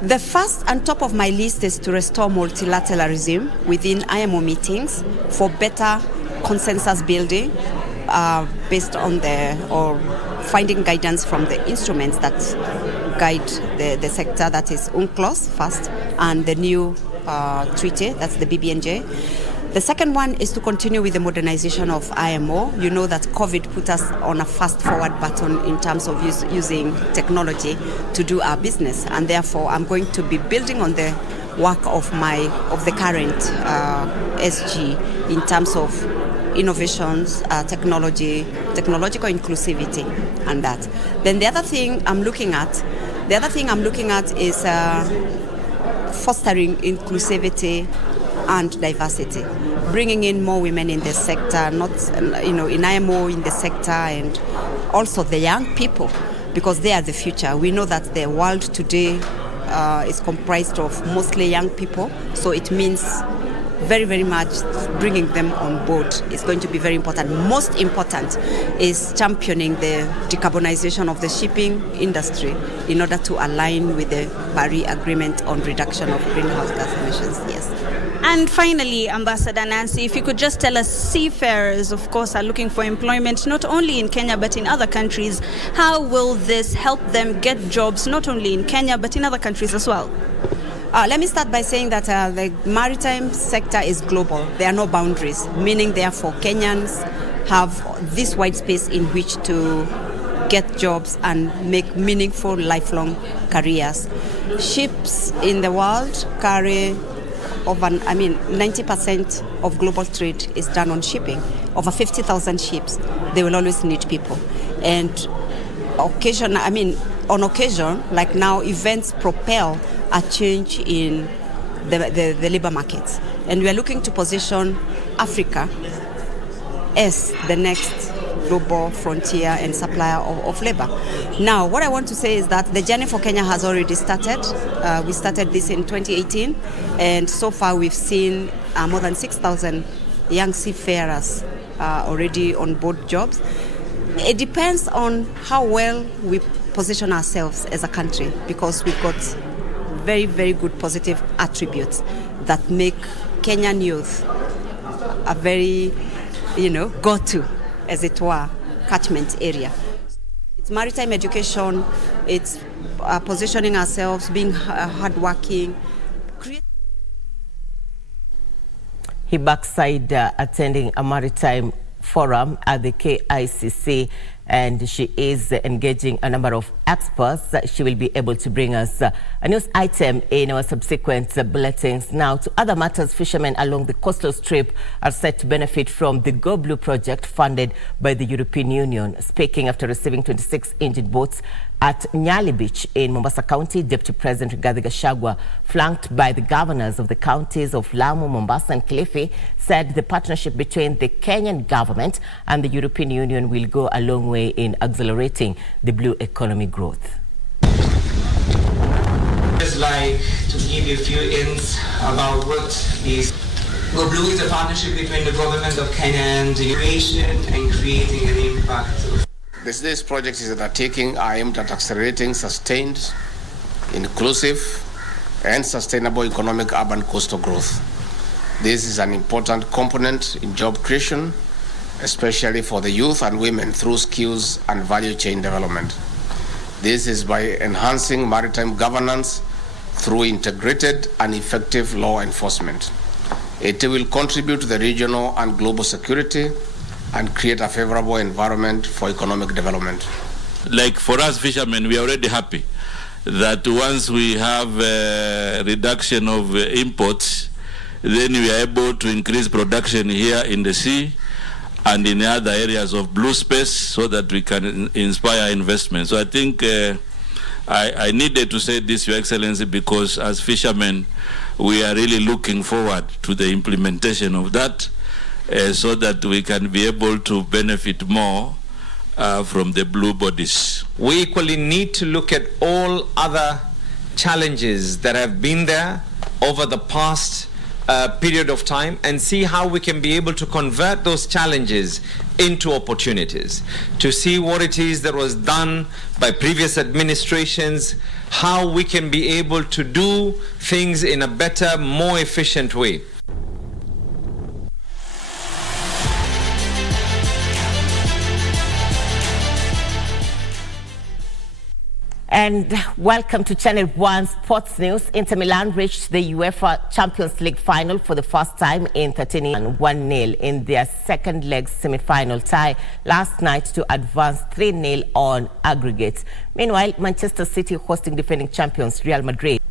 The first and top of my list is to restore multilateralism within IMO meetings for better consensus building based on finding guidance from the instruments that guide the sector, that is UNCLOS first, and the new treaty, that's the BBNJ. The second one is to continue with the modernization of IMO. You know that COVID put us on a fast forward button in terms of using technology to do our business, and therefore I'm going to be building on the work of the current SG in terms of innovations, technological inclusivity, and that. Then the other thing I'm looking at is fostering inclusivity and diversity, bringing in more women in the sector, in IMO in the sector, and also the young people, because they are the future. We know that the world today is comprised of mostly young people, so it means very, very much bringing them on board is going to be very important. Most important is championing the decarbonization of the shipping industry in order to align with the Paris Agreement on reduction of greenhouse gas emissions. Yes. And finally, Ambassador Nancy, if you could just tell us, seafarers, of course, are looking for employment not only in Kenya but in other countries. How will this help them get jobs not only in Kenya but in other countries as well? Let me start by saying that the maritime sector is global. There are no boundaries, meaning therefore Kenyans have this wide space in which to get jobs and make meaningful lifelong careers. Ships in the world carry 90% of global trade is done on shipping. Over 50,000 ships. They will always need people. And on occasion, like now, events propel a change in the labor markets. And we are looking to position Africa as the next global frontier and supplier of labor. Now, what I want to say is that the journey for Kenya has already started. We started this in 2018, and so far we've seen more than 6,000 young seafarers already on board jobs. It depends on how well we position ourselves as a country, because we've got very, very good positive attributes that make Kenyan youth a very, go-to, as it were, catchment area. It's maritime education, it's positioning ourselves, being hardworking. He backside attending a maritime forum at the KICC, and she is engaging a number of experts. She will be able to bring us a news item in our subsequent bulletins. Now, to other matters, fishermen along the coastal strip are set to benefit from the Go Blue project funded by the European Union. Speaking after receiving 26 injured boats at Nyali Beach in Mombasa County, Deputy President Rigathi Gachagua, flanked by the governors of the counties of Lamu, Mombasa and Kilifi, said the partnership between the Kenyan government and the European Union will go a long way in accelerating the blue economy growth. I'd just like to give you a few hints about what is Go Blue is a partnership between the government of Kenya and the Eurasian and creating an impact. This project is undertaking are aimed at accelerating sustained, inclusive, and sustainable economic urban coastal growth. This is an important component in job creation, especially for the youth and women through skills and value chain development. This is by enhancing maritime governance through integrated and effective law enforcement. It will contribute to the regional and global security and create a favorable environment for economic development. Like for us fishermen, we are already happy that once we have a reduction of imports, then we are able to increase production here in the sea and in other areas of blue space so that we can inspire investment. So I think I needed to say this, Your Excellency, because as fishermen, we are really looking forward to the implementation of that so that we can be able to benefit more from the blue bodies. We equally need to look at all other challenges that have been there over the past period of time and see how we can be able to convert those challenges into opportunities, to see what it is that was done by previous administrations, how we can be able to do things in a better, more efficient way. And welcome to Channel 1 Sports News. Inter Milan reached the UEFA Champions League final for the first time in 13 years, 1-0 in their second leg semi-final tie last night to advance 3-0 on aggregate. Meanwhile, Manchester City hosting defending champions Real Madrid.